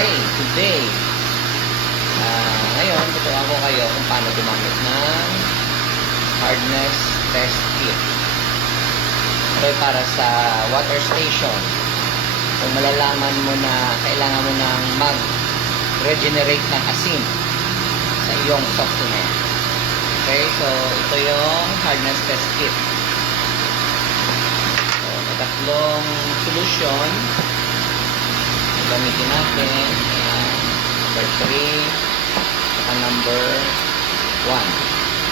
Okay, today, ngayon, tuturuan ko kayo kung paano gumamit ng hardness test kit. Ito ay para sa water station. Kung malalaman mo na kailangan mo nang mag-regenerate ng asin sa iyong softener. Okay, so ito yung hardness test kit. So, may tatlong solution gamitin natin. Ayan. Number 3 at number 1.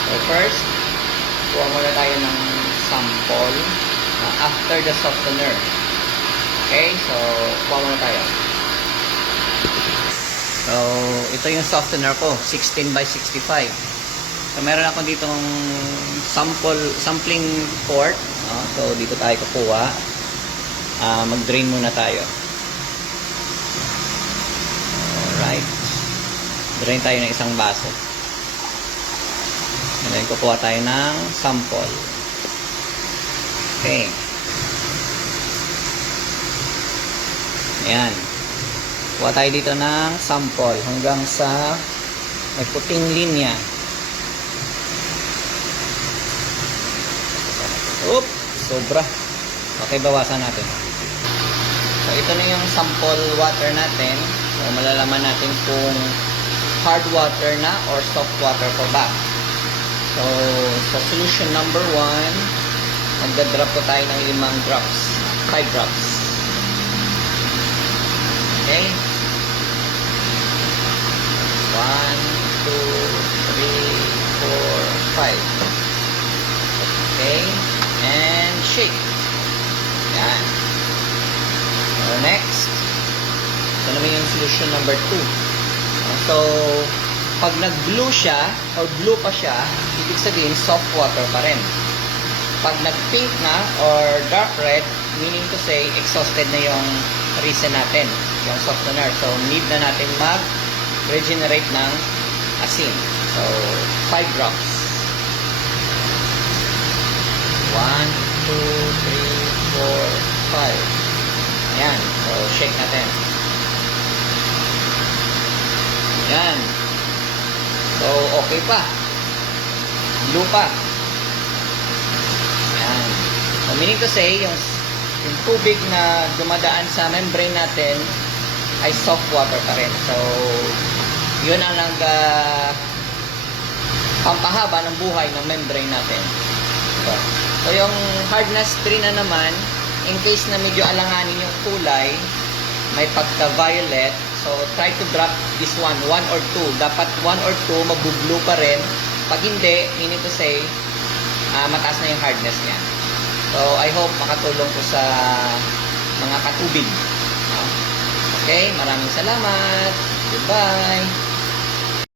So first, kuha muna tayo ng sample after the softener. Okay, so kuha muna tayo. So ito yung softener ko, 16 by 65. So meron ako ditong sampling port. So dito tayo kukuha. Mag-drain muna tayo. Alright. Drain tayo ng isang baso. And then kukuha tayo ng sample. Okay. Ayan. Kuha tayo dito ng sample hanggang sa may puting linya. Oop! Sobra. Okay, bawasan natin. So, ito na yung sample water natin. So, malalaman natin kung hard water na or soft water pa ba. So, sa solution number 1, magdadrop ko tayo ng 5 drops. 5 drops. Okay? 1, 2, 3, 4, 5. Okay? And shake. Yan. So, next. Ito naman yung solution number 2. So, pag nag-blue siya, or blue pa siya, ibig sabihin soft water pa rin. Pag nag-pink na, or dark red, meaning to say, exhausted na yung resin natin, yung softener. So, need na natin mag-regenerate ng asin. So, 5 drops. 1, 2, 3, 4, 5. Ayan. So, shake natin. Ayan. So, okay pa. Blue pa. Ayan. So, meaning to say, yung tubig na dumadaan sa membrane natin ay soft water pa rin. So, yun ang pampahaba ng buhay ng membrane natin. So, yung hardness 3 na naman, in case na medyo alanganin yung kulay, may pagka-violet, so try to drop this one, 1 or 2. Dapat 1 or 2, magbu-blue pa rin. Pag hindi, meaning to say, mataas na yung hardness niya. So, I hope makatulong ko sa mga katubig. Okay, maraming salamat. Goodbye.